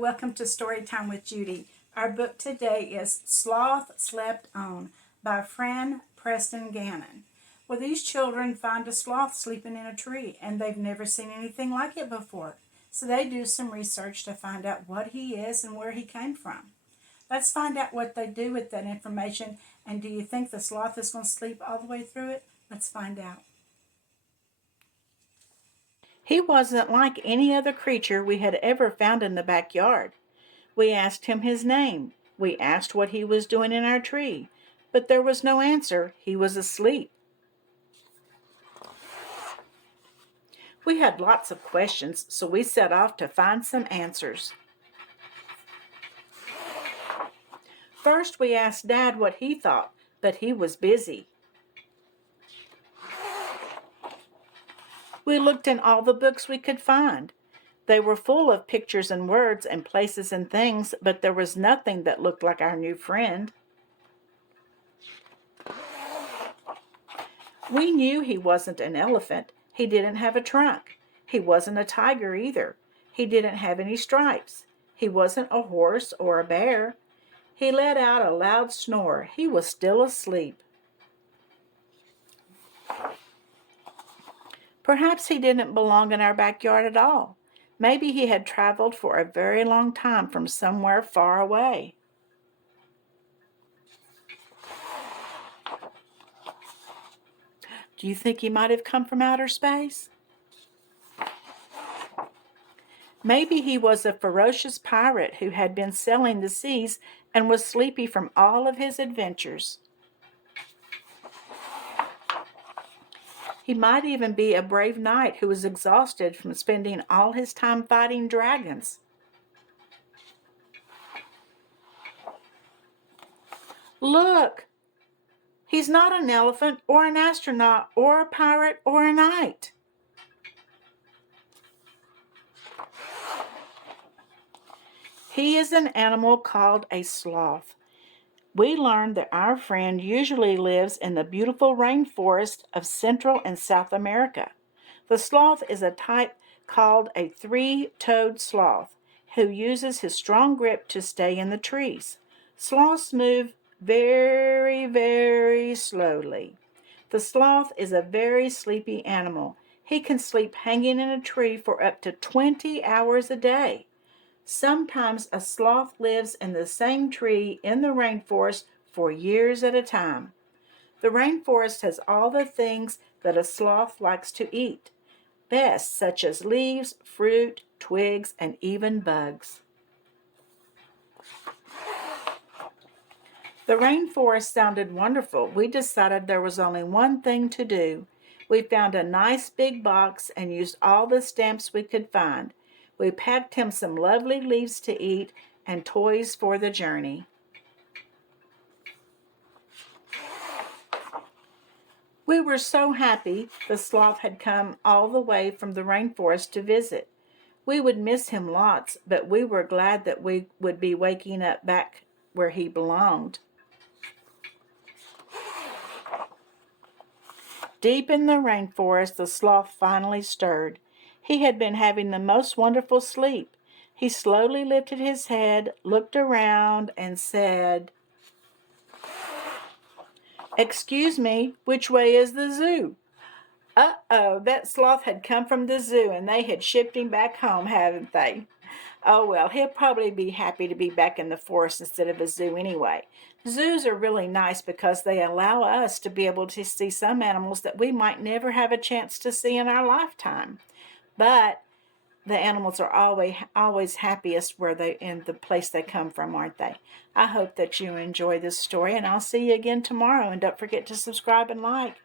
welcome to Storytime with Judy. Our book today is Sloth Slept On by Fran Preston Gannon. Well, these children find a sloth sleeping in a tree and they've never seen anything like it before. So they do some research to find out what he is and where he came from. Let's find out what they do with that information. And do you think the sloth is going to sleep all the way through it? Let's find out. He wasn't like any other creature we had ever found in the backyard. We asked him his name. We asked what he was doing in our tree. But there was no answer. He was asleep. We had lots of questions, so we set off to find some answers. First, we asked Dad what he thought, but he was busy. We looked in all the books we could find. They were full of pictures and words and places and things, but there was nothing that looked like our new friend. We knew he wasn't an elephant. He didn't have a trunk. He wasn't a tiger either. He didn't have any stripes. He wasn't a horse or a bear. He let out a loud snore. He was still asleep. Perhaps he didn't belong in our backyard at all. Maybe he had traveled for a very long time from somewhere far away. Do you think he might have come from outer space? Maybe he was a ferocious pirate who had been sailing the seas and was sleepy from all of his adventures. He might even be a brave knight who was exhausted from spending all his time fighting dragons. Look! He's not an elephant or an astronaut or a pirate or a knight. He is an animal called a sloth. We learned that our friend usually lives in the beautiful rainforest of Central and South America. The sloth is a type called a three-toed sloth who uses his strong grip to stay in the trees. Sloths move very, very slowly. The sloth is a very sleepy animal. He can sleep hanging in a tree for up to 20 hours a day. Sometimes a sloth lives in the same tree in the rainforest for years at a time. The rainforest has all the things that a sloth likes to eat best, such as leaves, fruit, twigs, and even bugs. The rainforest sounded wonderful. We decided there was only one thing to do. We found a nice big box and used all the stamps we could find. We packed him some lovely leaves to eat and toys for the journey. We were so happy the sloth had come all the way from the rainforest to visit. We would miss him lots, but we were glad that we would be waking up back where he belonged. Deep in the rainforest, the sloth finally stirred. He had been having the most wonderful sleep. He slowly lifted his head, looked around, and said, "Excuse me, which way is the zoo?" Uh-oh, that sloth had come from the zoo and they had shipped him back home, hadn't they? Oh well, he'll probably be happy to be back in the forest instead of a zoo anyway. Zoos are really nice because they allow us to be able to see some animals that we might never have a chance to see in our lifetime. But the animals are always happiest where they in the place they come from, aren't they? I hope that you enjoy this story, and I'll see you again tomorrow. And don't forget to subscribe and like.